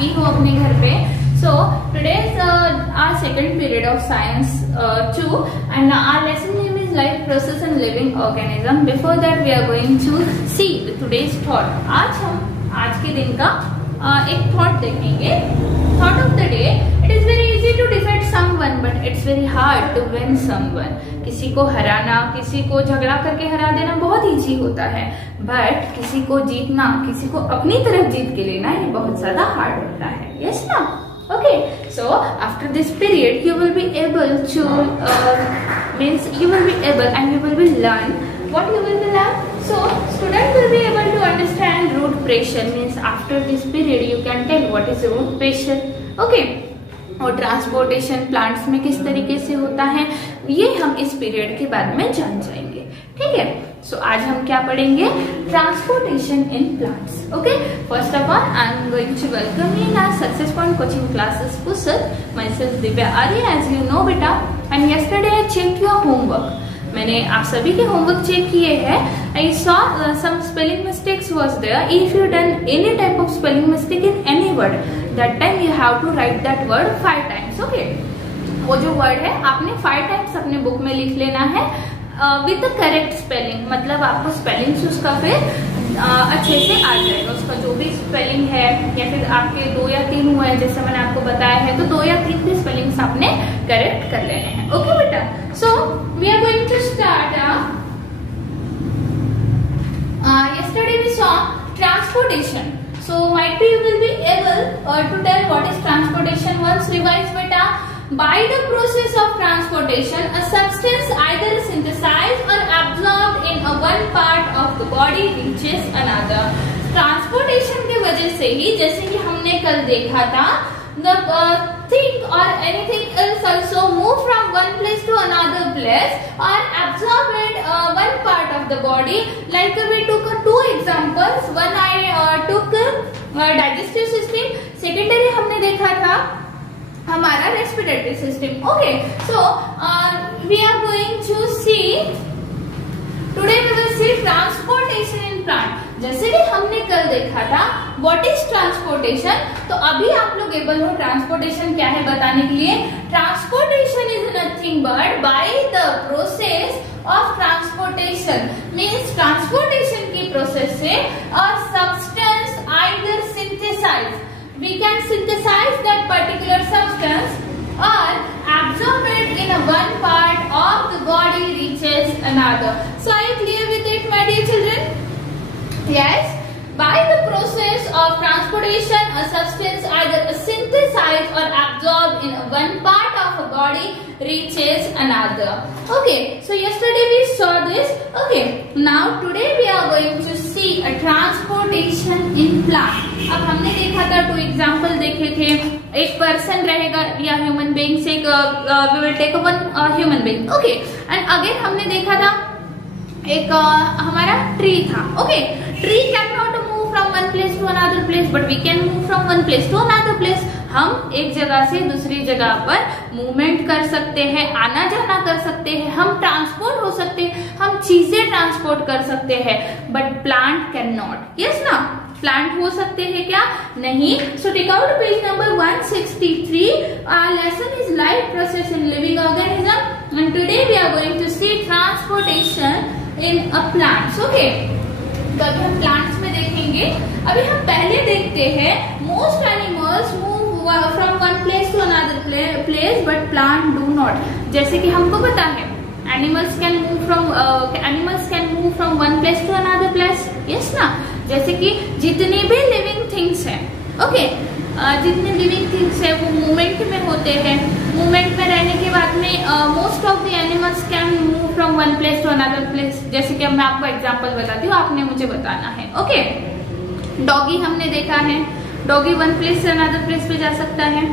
Happy हो अपने घर पे। So today is our second period of science 2 and our lesson name is life process and living organism. Before that we are going to see today's thought. आज के दिन का एक thought देखेंगे. Thought of the day: it is very easy to defeat someone but it's very hard to win someone. किसी को हराना, किसी को झगड़ा करके हरा देना बहुत इजी होता है, बट किसी को जीतना, किसी को अपनी तरफ जीत के लेना ये बहुत ज्यादा हार्ड होता है. यस ना? Okay, so after this period you will be able to you will be able and you will be learn what you will be learn. So student will be able to understand root pressure, means after this period you can tell what is root pressure. Okay, और transportation plants में किस तरीके से होता है ये हम इस पीरियड के बाद में जान जाएंगे. ठीक है, सो आज हम क्या पढ़ेंगे? Transportation in plants. Okay, first of all I am going to welcome you in our success point coaching classes Pusad. Myself Divya Arya, as you know बेटा, and yesterday I checked your homework. मैंने आप सभी के होमवर्क चेक किए हैं. I saw some spelling mistakes was there. If you done any type of spelling mistake in any word, that time you have to right that word 5 times. Okay, वो जो word है आपने 5 times अपने book में लिख लेना है with the correct spelling. मतलब आपको स्पेलिंग उसका फिर अच्छे से आ जाएगा. उसका जो भी स्पेलिंग है, या फिर आपके 2 या 3 हुए हैं जैसे मैंने आपको बताया है, तो 2 या 3 भी स्पेलिंग्स आपने करेक्ट कर लेने हैं. ओके बेटा, so we are going to start. yesterday we saw transportation, so might be you will be able to tell what is transportation. Once revise beta. By the process of transportation, a substance either synthesized or absorbed in a one part of the body reaches another. Transportation के वजह से ही, जैसे कि हमने कल देखा था, the thing or anything else also move from one place to another place or absorbed one part of the body. Like we took 2 examples. One I took digestive system. Secondary हमने देखा था हमारा respiratory system. Okay, so we are going to see today we will see transportation in plant. जैसे कि हमने कल देखा था व्हाट इज ट्रांसपोर्टेशन, तो अभी आप लोग एबल हो ट्रांसपोर्टेशन क्या है बताने के लिए. Transportation is nothing but by the process of transportation, means transportation की प्रोसेस से a substance either synthesize, we can synthesize that particular substance or absorb it in a one part of the body reaches another. So are you clear with it, my dear children? Yes. By the process of transportation, a substance either synthesized or absorbed in one part of a body reaches another. Okay, so yesterday we saw this. Okay, now today we are going to see a transportation in plant. अब हमने देखा था 2 example देखे थे. एक person रहेगा या human being से, we will take one human being. Okay, and again हमने देखा था एक हमारा ट्री था. Okay, tree can not move from one place to another place but we can move from one place to another place. हम एक जगह से दूसरी जगह पर मूवमेंट कर सकते हैं, आना जाना कर सकते हैं, हम ट्रांसपोर्ट हो सकते हैं, हम चीजें ट्रांसपोर्ट कर सकते हैं, but plant can not. Yes ना? प्लांट हो सकते हैं क्या? नहीं. So take out page number 163. Our lesson is life process in living organism and today we are going to see transportation in a plants. Okay, तो अभी हम plants में देखेंगे. अभी हम पहले देखते हैं most animals move from one place to another place but plant do not. जैसे कि हमको पता है animals can move from one place to another place. Yes ना? जैसे कि जितनी भी लिविंग थिंग्स हैं, ओके, जितने लिविंग थिंग्स है वो मूवमेंट में होते हैं. मूवमेंट में रहने के बाद में most of the animals can move from one place to another place. जैसे कि अब मैं आपको एग्जांपल बताती हूँ, आपने मुझे बताना है. ओके, डॉगी हमने देखा है, डॉगी वन प्लेस से अनदर प्लेस पे जा सकता है.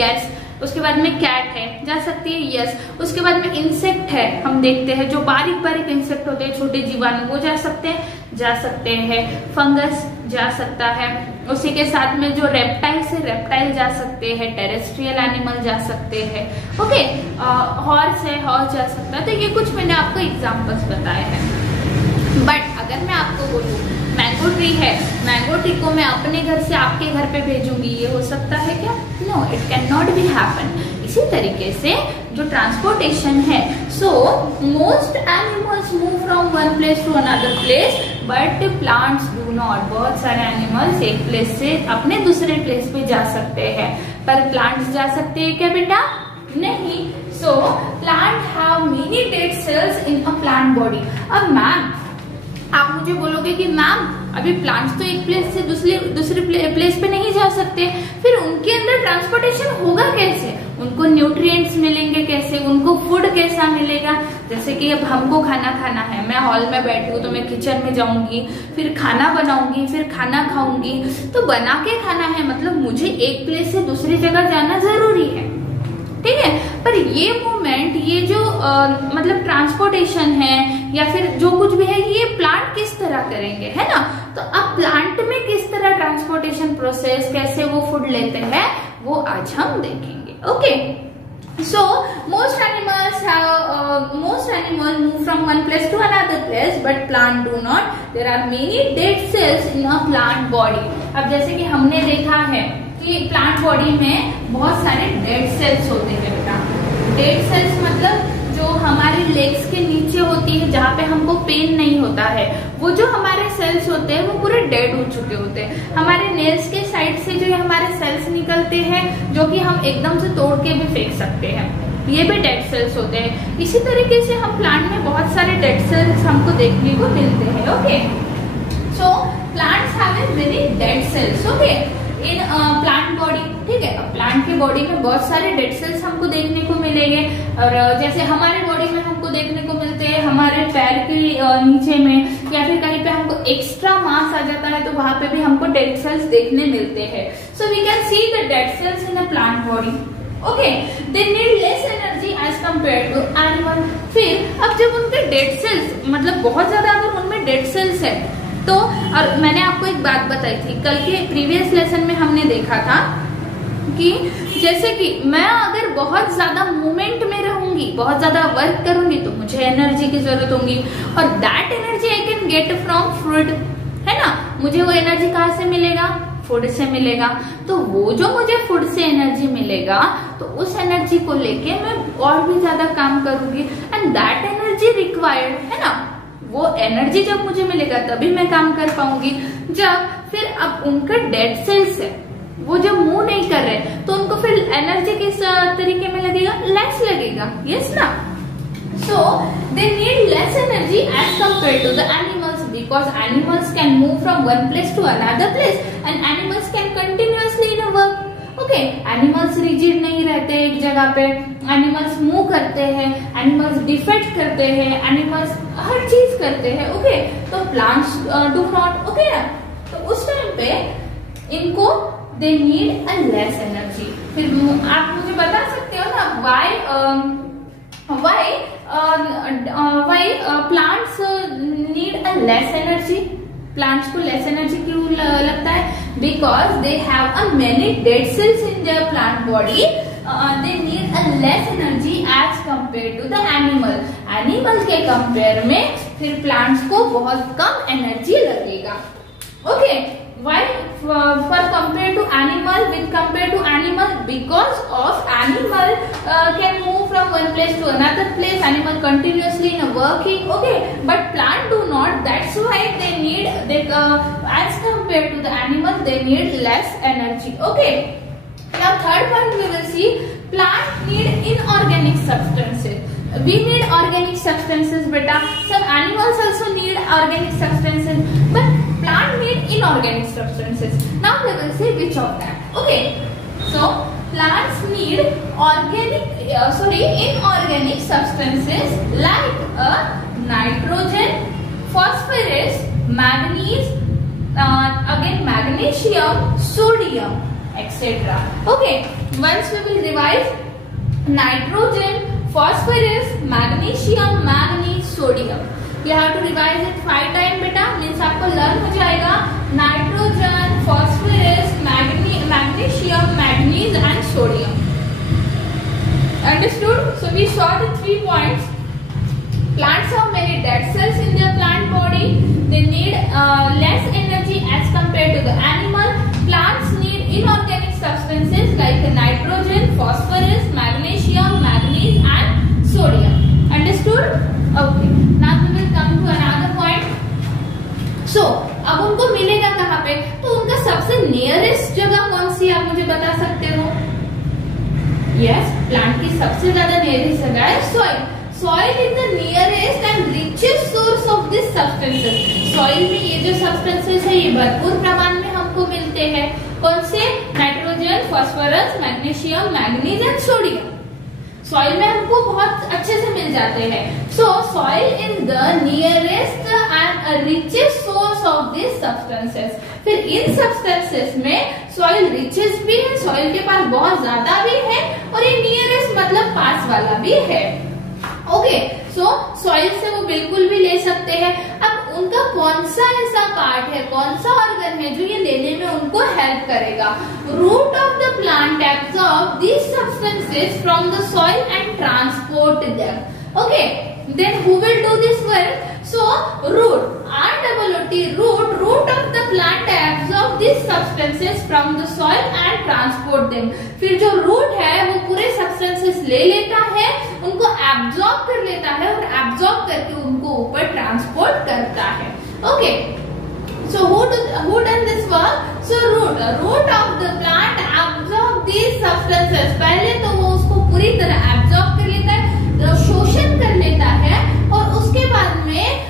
यस. उसके बाद में कैट है, जा सकती है. यस. उसके बाद में इंसेक्ट है, हम देखते हैं जो बारीक बारीक इंसेक्ट होते हैं, छोटे जीवाणु, वो जा सकते हैं. फंगस जा सकता है. उसी के साथ में जो रेप्टाइल्स है, रेप्टाइल जा सकते हैं. टेरेस्ट्रियल एनिमल जा सकते हैं. ओके, हॉर्स है, हॉर्स जा सकता है. तो ये कुछ मैंने आपको एग्जांपल्स बताए हैं. बट अगर मैं आपको बोलूँ मैंगो ट्री है, मैंगो ट्री को मैं अपने घर से आपके घर पे भेजूंगी, ये हो सकता है क्या? No, it can not be happen. इसी तरीके से जो ट्रांसपोर्टेशन है, so most animals move from one place to another place but plants do not. बहुत सारे एनिमल्स एक प्लेस से अपने दूसरे प्लेस पे जा सकते हैं, पर प्लांट्स जा सकते हैं क्या बेटा? नहीं। So plant have many dead cells in a plant body. अब मैम आप मुझे बोलोगे कि मैम अभी प्लांट्स तो एक प्लेस से दूसरे प्लेस पे नहीं जा सकते, फिर उनके अंदर ट्रांसपोर्टेशन होगा कैसे? उनको न्यूट्रिएंट्स मिलेंगे कैसे? उनको फूड कैसा मिलेगा? जैसे कि अब हमको खाना खाना है, मैं हॉल में बैठी हूँ तो मैं किचन में जाऊंगी, फिर खाना बनाऊंगी, फिर खाना खाऊंगी, तो बना के खाना है मतलब मुझे एक प्लेस से दूसरी जगह जाना जरूरी है, ठीक है। पर ये मूवमेंट, ये जो मतलब ट्रांसपोर्टेशन है या फिर जो कुछ भी है, ये प्लांट किस तरह करेंगे, है ना? तो अब प्लांट में किस तरह ट्रांसपोर्टेशन प्रोसेस, कैसे वो फूड लेते हैं, वो आज हम देखेंगे। Okay, so most animals move from one place to another place but plant do not. There are many dead cells in a plant body. अब जैसे कि हमने देखा है कि प्लांट बॉडी में बहुत सारे डेड सेल्स होते हैं बेटा। डेड सेल्स मतलब जो हमारे लेग्स के नीचे होती है, जहाँ पे हमको पेन नहीं होता है, वो जो हमारे सेल्स होते हैं वो पूरे डेड हो चुके होते हैं। हमारे नेल्स के साइड से जो हमारे सेल्स निकलते हैं, जो कि हम एकदम से तोड़ के भी फेंक सकते हैं, ये भी डेड सेल्स होते हैं। इसी तरीके से हम प्लांट में बहुत सारे डेड सेल्स हमको देखने को मिलते हैं। Okay, so plants have many dead sales okay in plant body, ठीक है। प्लांट की बॉडी में बहुत सारे डेड सेल्स हमको देखने को मिलेंगे, और जैसे हमारे बॉडी में हमको देखने को मिलते हैं हमारे पैर के नीचे में, या फिर कहीं पे हमको एक्स्ट्रा मास आ जाता है तो वहां पे भी हमको डेड सेल्स देखने मिलते हैं। So we can see the dead cells in a plant body. Okay, they need less energy as compare to animal. फिर अब जब उनके डेड सेल्स मतलब बहुत ज्यादा अगर उनमें डेड सेल्स है तो, और मैंने आपको एक बात बताई थी कल के प्रीवियस लेसन में, हमने देखा था कि जैसे कि मैं अगर बहुत ज्यादा मूवमेंट में रहूंगी, बहुत ज्यादा वर्क करूंगी तो मुझे एनर्जी की जरूरत होगी, और that energy I can get from food, है ना। मुझे वो एनर्जी कहाँ से मिलेगा? फूड से मिलेगा। तो वो जो मुझे फूड से एनर्जी मिलेगा तो उस एनर्जी को लेके मैं और भी ज्यादा काम करूंगी, एंड दैट एनर्जी रिक्वायर्ड, है ना। वो एनर्जी जब मुझे मिलेगा तभी मैं काम कर पाऊंगी। जब फिर अब उनका डेड सेल्स है, वो जब मूव नहीं कर रहे तो उनको फिर एनर्जी किस तरीके में लगेगा? लेस लगेगा, यस ना। So they need less energy as compare to the animals, because animals can move from one place to another place and animals can continuously in a work. Okay, animals rigid नहीं रहते एक जगह पे, animals move करते हैं, animals defect करते हैं, animals हर चीज करते हैं। ओके, तो प्लांट्स डू नॉट, ओके ना। तो उस टाइम पे इनको they need a less energy. फिर आप मुझे बता सकते हो ना why plants need a less energy? Plants को लेस एनर्जी क्यों लगता है? Because they have a many dead cells in their plant body, they need a less energy as compare to the animal. Animal के compare में फिर plants को बहुत कम एनर्जी लगेगा। Okay, why for compare to animal with compare to animal? Because of animal can move from one place to another place, animal continuously in a working, okay, but plant do not. That's why they need as compared to the animal they need less energy. Okay, now third one we will see, plant need inorganic substances. We need organic substances beta. Some animals also need organic substances, but plant need inorganic substances. Now we will see which of them. Okay, so plants need inorganic substances like nitrogen, phosphorus, manganese, again magnesium, sodium, etc. Okay, once we will revise nitrogen, phosphorus, magnesium, manganese, sodium. You have to revise it 5 times बेटा, means आपको learn हो जाएगा nitrogen, phosphorus, magnesium, manganese and sodium. Understood? So we saw the 3 points. Plants have many dead cells in their plant body. They need less energy as compared to the animal. Plants need inorganic substances like nitrogen, phosphorus, magnesium, manganese and sodium. Understood? Okay. Now we will come to another point. So अब उनको मिलेगा कहाँ पे? तो उनका सबसे nearest जगह कौन सी आप मुझे बता सकते हो? Yes, प्लांट की सबसे ज्यादा नियरेस्ट जगह है soil. Soil is the nearest and richest source of these substances. Soil में ये जो substances है ये भरपूर प्रमाण में हमको मिलते हैं. कौन से? Nitrogen, phosphorus, magnesium, manganese and sodium. Soil में हमको बहुत अच्छे से मिल जाते हैं. सो soil is the nearest and richest source of this substances. फिर इन सब्सटेंसेस में सॉइल रिचेस्ट भी है, सॉइल के पास बहुत ज्यादा भी है और ये नियरेस्ट मतलब पास वाला भी है. ओके, सो सॉइल से वो बिल्कुल भी ले सकते हैं. अब उनका कौन सा ऐसा पार्ट है, कौन सा ऑर्गन है जो ये लेने में उनको हेल्प करेगा? Root of the plant absorb these substances from the soil and transport them. Okay, then who will do this work? So root, ROOT, root of the plant absorb these substances from the soil and transport them. फिर जो root है वो पूरे substances ले लेता है, उनको absorb कर लेता है और एब्जॉर्ब करके उनको ऊपर ट्रांसपोर्ट करता है. Okay, so who done this work? So root of the plant absorb these substances. पहले तो वो उसको पूरी तरह एब्जॉर्ब कर लेता है, शोषण कर लेता है और उसके बाद में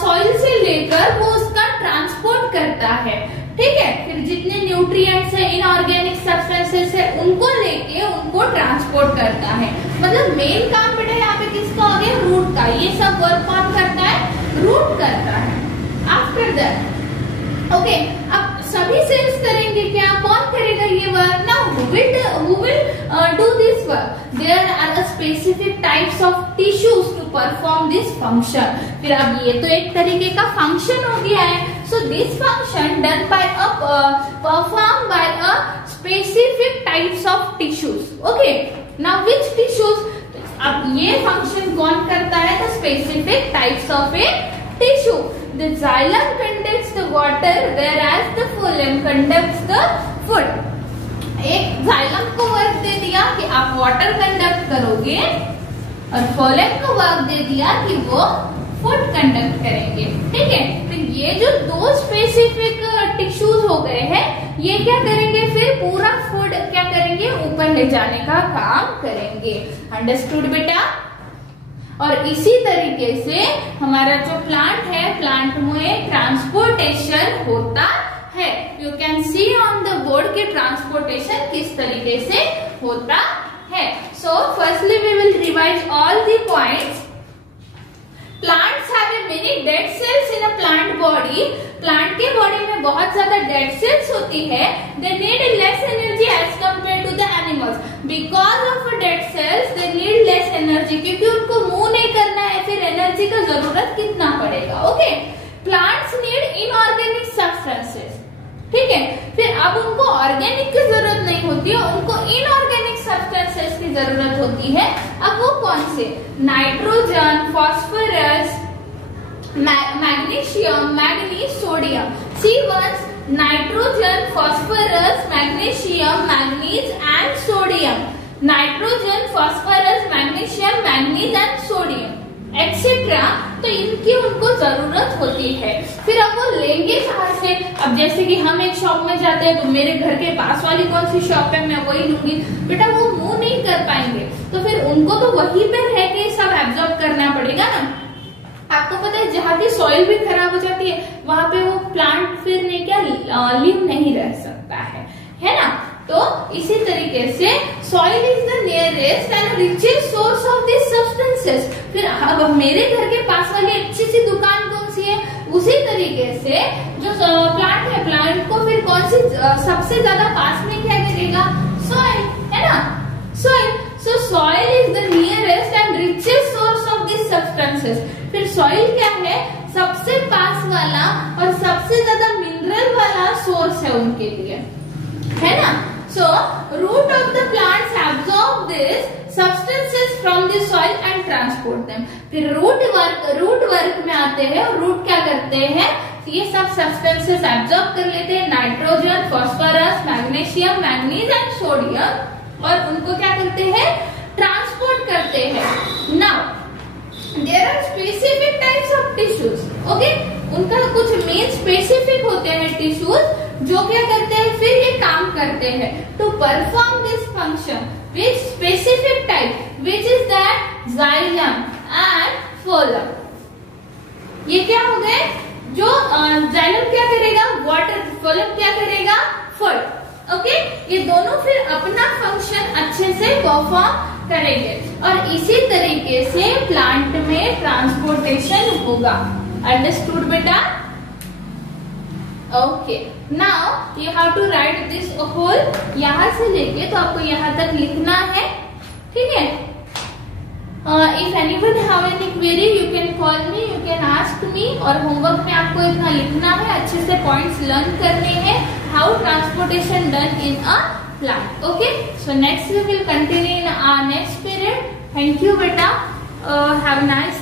सॉइल से लेकर वो उसका ट्रांसपोर्ट करता है. ठीक है, फिर जितने न्यूट्रिएंट्स है, इनऑर्गेनिक सब्सटेंसेस है, उनको लेके उनको ट्रांसपोर्ट करता है. मतलब मेन काम बेटा यहाँ पे किसका हो गया? रूट का. ये सब वर्क कौन करता है? रूट करता है. आफ्टर दैट ओके, अब सभी सेल्स करेंगे क्या? कौन करेगा ये work? Now who will do this work? There are a specific types of tissues to perform this function. फिर अब ये तो एक तरीके का फंक्शन हो गया है. So this function done by performed by a specific types of tissues. Okay, now which tissues? अब ये फंक्शन कौन करता है? The specific types of a tissue. The xylem conducts the water whereas the phloem conducts the food. एक xylem को work दे दिया कि आप वाटर कंडक्ट करोगे और phloem को वर्क दे दिया कि वो फूड कंडक्ट करेंगे. ठीक है, फिर ये जो दो स्पेसिफिक टिश्यूज हो गए हैं, ये क्या करेंगे? फिर पूरा फूड क्या करेंगे? ऊपर ले जाने का काम करेंगे. अंडरस्टूड बेटा? और इसी तरीके से हमारा जो प्लांट है, प्लांट में ट्रांसपोर्टेशन होता है. You can see on the board के ट्रांसपोर्टेशन किस तरीके से होता है. So firstly we will revise all the points. Plants have many dead cells in a plant body. Plant के बॉडी में बहुत ज्यादा डेड सेल्स होती है. They need less energy as compare to the animals. Because of dead cells they need less energy, क्योंकि उनको move नहीं करना है, फिर एनर्जी का जरूरत कितना पड़ेगा. Okay, plants need inorganic substances. ठीक है, फिर अब उनको ऑर्गेनिक की जरूरत नहीं होती है, उनको इनऑर्गेनिक सब्सटेंसेस की जरूरत होती है. अब वो कौन से? Nitrogen, phosphorus, magnesium, manganese, sodium. See once nitrogen, phosphorus, magnesium, manganese and sodium. Nitrogen, phosphorus, magnesium, manganese and sodium etcetera. तो इनकी उनको जरूरत होती है. फिर अब वो लेंगे कहाँ से? अब जैसे कि हम एक शॉप में जाते हैं तो मेरे घर के पास वाली कौन सी शॉप है, मैं वही लूंगी. बेटा वो मूव नहीं कर पाएंगे, तो फिर उनको तो वहीं पे रह के सब एब्जॉर्ब करना पड़ेगा ना. आपको पता है जहाँ की सॉइल भी खराब हो जाती है वहां पे वो प्लांट फिर नहीं क्या लिव नहीं रह सकता है ना. तो इसी तरीके से soil is the nearest and richest source of this substances. फिर अब मेरे घर के पास वाली अच्छी सी दुकान कौन सी है? उसी तरीके से जो प्लांट है, प्लांट को फिर कौन सी सबसे ज्यादा पास में क्या करेगा? सॉइल, है ना. Soil. So soil is the nearest and richest source of this substances. फिर सॉइल क्या है? सबसे पास वाला और सबसे ज्यादा मिनरल वाला सोर्स है उनके लिए, है ना. So root of the plants absorb this substances from the soil and transport them. फिर रूट वर्क में आते हैं और रूट क्या करते हैं, ये सब सब्सटेंसेस एब्जॉर्ब कर लेते हैं, nitrogen, phosphorus, magnesium, manganese and sodium, और उनको क्या करते हैं, ट्रांसपोर्ट करते हैं. Now there are specific types of tissues. Okay, उनका कुछ मेन स्पेसिफिक होते हैं टिश्यूज जो क्या करते हैं, फिर ये काम करते हैं to perform this function. Which specific type, which is that xylem and phloem. ये क्या हो गए, जो जाइलम क्या करेगा, वाटर, फ्लोएम क्या करेगा, फूड. ओके, ये दोनों फिर अपना फंक्शन अच्छे से परफॉर्म करेंगे और इसी तरीके से प्लांट में ट्रांसपोर्टेशन होगा. अंडरस्टूड बेटा? Okay, now you have to write this whole, यहां से लेके तो आपको यहां तक लिखना है. ठीक है. If anyone have any query you can call me, you can ask me. और होमवर्क में आपको इतना लिखना है, अच्छे से पॉइंट्स लर्न करने हैं, how transportation done in a plant. Okay, so next we will continue in our next period. Thank you बेटा. Have nice